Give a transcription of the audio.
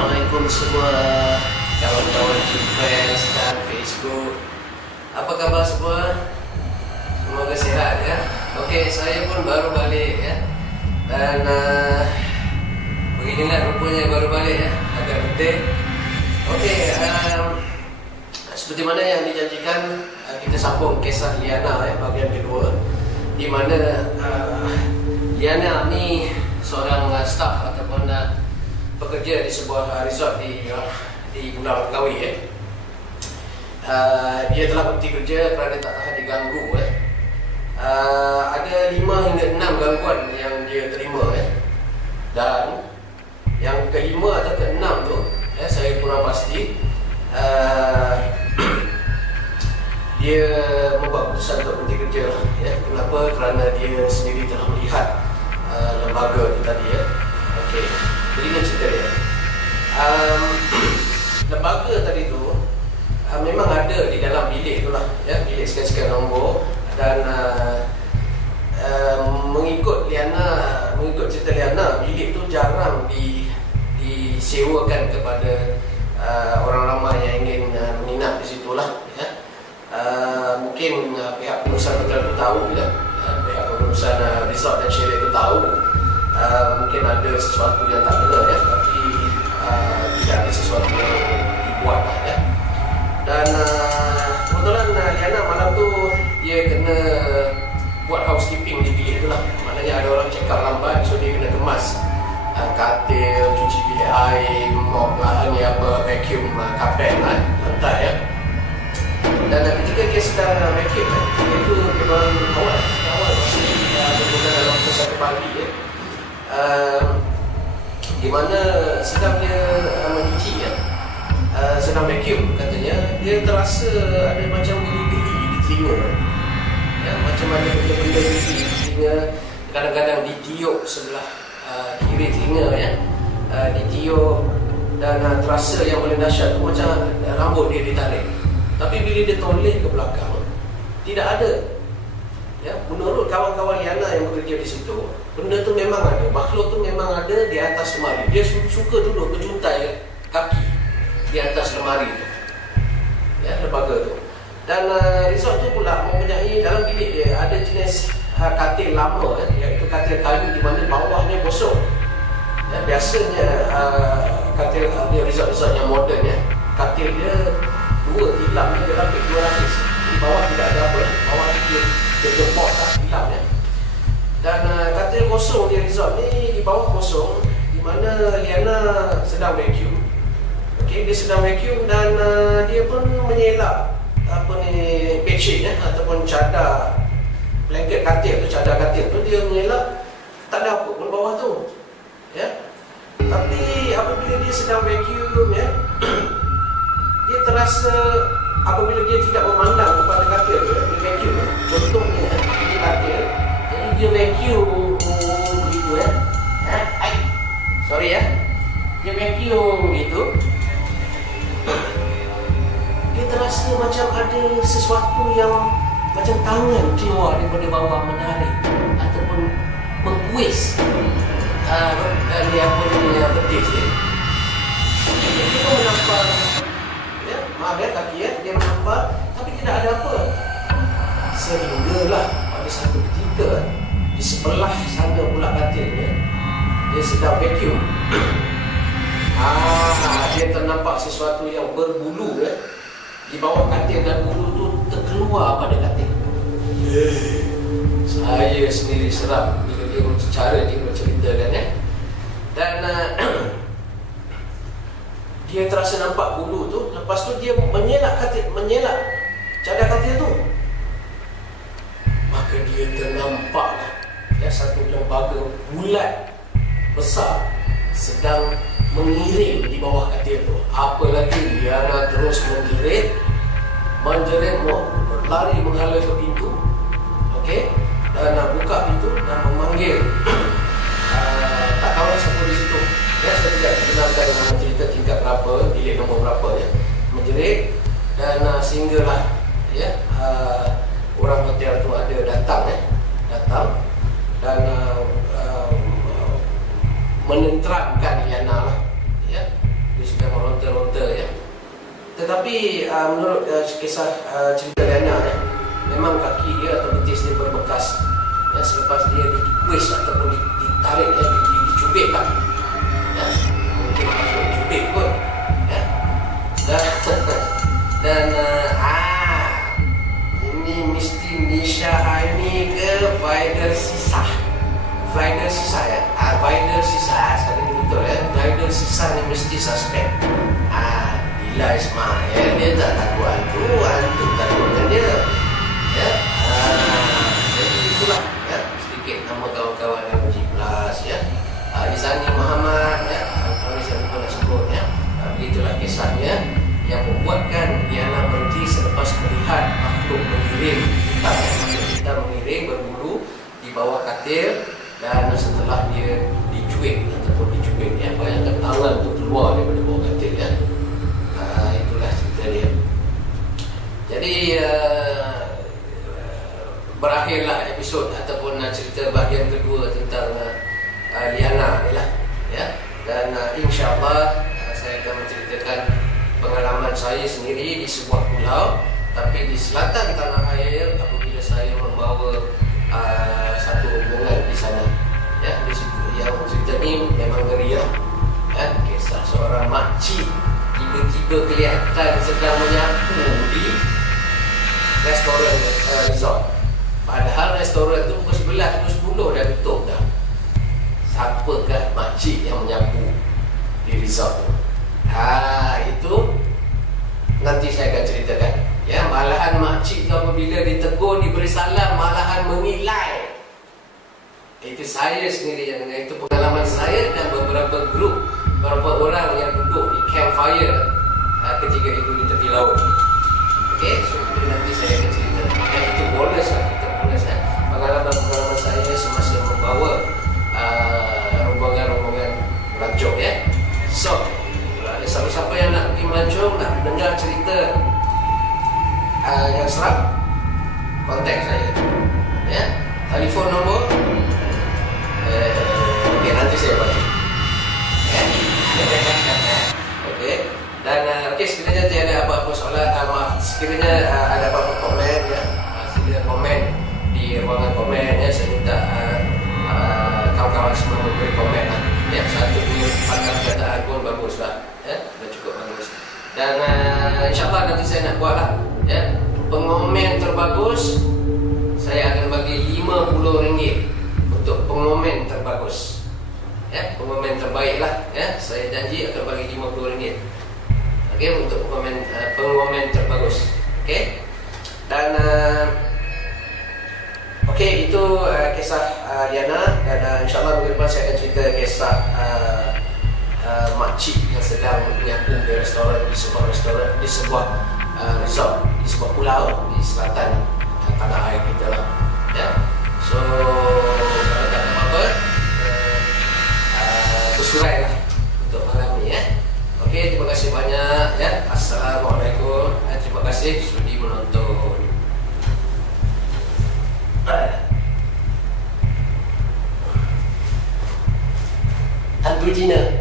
Assalamualaikum semua kawan-kawan Friends dan Facebook. Apa khabar semua? Semoga sehat ya. Okey, saya pun baru balik ya. Dan beginilah rupanya baru balik ya, agak detik. Okey, seperti mana yang dijanjikan, kita sambung kisah Liana ya, bahagian kedua, di mana Liana ni seorang staf ataupun pekerja di sebuah resort di Pulau Langkawi ya. Dia telah berhenti kerja kerana tak tahan diganggu ya. Ada 5 hingga 6 gangguan yang dia terima ya. Dan yang kelima atau keenam tu ya, saya kurang pasti. Dia membuat keputusan untuk berhenti kerja ya. Kenapa? Kerana dia sendiri telah melihat lembaga tu tadi ya. Okey, jadi ni cerita dia. Lembaga tadi tu memang ada di dalam bilik tu lah ya, bilik sekian-sekian nombor. Dan mengikut cerita Liana, bilik tu jarang disewakan kepada orang ramai yang ingin menginap di situ lah ya. Mungkin pihak pengurusan hotel tu tahu ya, pihak pengurusan resort dan chalet tu tahu mungkin ada sesuatu yang tak benar ya, tapi tidak ada sesuatu yang dibuat lah ya. Dan kebetulan Liana malam tu dia kena buat housekeeping di bilik tu lah. Maknanya ada orang check out lambat, so dia kena kemas katil, cuci bilik air, mop lah, ni apa, vacuum kapet lah, lantai ya. Dan ketika dia sedang vacuum itu memang awal kemudian dalam waktu 1 pagi ya, di mana sedang dia mencuci ya, sedang vacuum katanya, dia terasa ada macam geli-geli di telinga ya, macam ada benda-benda geli di telinga. Kadang-kadang ditiup sebelah kiri telinga ya, ditiup. Dan terasa yang paling dahsyat tu macam rambut dia ditarik. Tapi bila dia toleh ke belakang, tidak ada ya. Menurut kawan-kawan Liana yang bekerja di situ, benda tu memang ada, makhluk tu memang ada di atas lemari. Dia suka duduk berjuntai kaki di atas lemari tu ya, lembaga tu. Dan resort tu pula mempunyai dalam bilik dia ada jenis katil lama iaitu katil kayu di mana bawahnya kosong ya. Biasanya katil dia resort-resort yang moden ya, katil dia 2 tilam dia lapis 2 lapis, di bawah tidak ada apa, bawah dia jemput tak tilam ya. Dan katil kosong di resort ni di bawah kosong, di mana Liana sedang vacuum. Okey, dia sedang vacuum dan dia pun menyelak bedsheet ya, ataupun cadar blanket katil tu, cadar katil tu, dia mengelak, tak ada apa pun bawah tu ya. Tapi apabila dia sedang vacuum ya, dia terasa apabila dia tidak memandang kepada katil dia vacuum ya, contohnya dia katil, jadi dia vacuum begitu ya. Sorry ya, dia vacuum gitu, dia terasa macam ada sesuatu yang macam tangan keluar daripada bawah menarik ataupun mengkuis betis dia. Dia pun menampak ya, maaf ya kaki ya, dia menampak tapi tidak ada apa. Sehinggalah pada satu ketika di sebelah sana pula katilnya, dia sedang vacuum. Dia ternampak sesuatu yang berbulu ya di bawah katil, dan bulu tu terkeluar pada katil. Saya sendiri seram bila dia berceritakan ya. Dan dia terasa nampak bulu tu. Lepas tu dia menyelak cadar katil tu. Maka dia ternampak ya, satu lembaga bulat besar sedang mengiring di bawah katil tu. Apalagi Liana terus menjerit, lari menghala ke pintu. Okey, dan nak buka pintu dan memanggil tak tahu siapa di situ ya. Saya tidak kenalkan dengan cerita tingkat berapa, bilik nombor berapa ya. Menjerit dan sehinggalah ya orang hotel tu ada datang dan menenteramkan Liana lah ya. Tetapi menurut kisah cerita Liana, memang kaki dia atau betis dia berbekas selepas dia dikuis ataupun ditarik, dicubitkan. Mungkin masuk cubit pun. Dan ini mesti Nisha Haini ke Vidal Sisa. Vidal Sisa Vidal Sisa, saya betul Vidal Sisa ni mesti suspek. Bila Ismail dia tak takut hantu takut dengan dia. Jadi itulah sedikit nama kawan-kawan yang G+, Izani Muhammad, kalau saya lupa nak sebut, begitulah kisahnya yang membuatkan Liana berhenti selepas melihat makhluk mengiring kita mengiring berbulu di bawah katil, dan setelah dia dicuit ataupun dicubit, bayangkan tangan tu keluar daripada bawah katil. Itulah cerita dia. Jadi berakhirlah episod ataupun cerita bahagian kedua tentang Liana ni lah, dan insyaAllah saya akan menceritakan pengalaman saya sendiri di sebuah pulau, tapi di selatan tanah air, apabila saya membawa satu rombongan di sana. Di situ yang cerita ni memang ngeri kisah seorang makcik tiba-tiba kelihatan sedang menyapu di restoran resort. Padahal restoran tu pukul 11, pukul 10 dah tutup dah. Siapakah makcik yang menyapu di resort tu? Itu nanti saya akan ceritakan. Malahan makcik tu apabila ditegur, diberi salam, malahan menilai. Itu saya sendiri yang dengar. Itu pengalaman saya dan beberapa beberapa orang yang duduk di campfire ketika itu di tepi laut. Okey, so itu nanti saya akan cerita. Itu bonus pengalaman saya semasa membawa rombongan pelancong. So ada siapa-siapa yang nak pergi melancong, nak dengar cerita yang seram, kontak saya. Telefon nombor okey, nanti saya bagi. Okey. Dan sekiranya tiada apa-apa soalan, sekiranya ada apa-apa komen, sila komen di ruangan komen. Saya minta kawan-kawan semua memberi komen lah. Satu punya patah kataan pun bagus lah. Dah cukup bagus. Dan insyaAllah nanti saya nak buat lah. Pengomen terbagus, saya akan bagi RM50 untuk pengomen terbagus. Pengomen terbaik lah. Saya janji akan bagi RM50. Okey, untuk pengomen terbagus. Okey. Dan okey, itu kisah Liana. Dan insyaAllah minggu depan saya akan cerita kisah makcik yang sedang menyapu di restoran, di sebuah resort, di sebuah pulau di selatan tanah air kita lah. So kalau tak ada apa-apa, bersurai lah untuk malam ni. Okey, terima kasih banyak. Assalamualaikum. Terima kasih sudi menonton. Hantu Cina.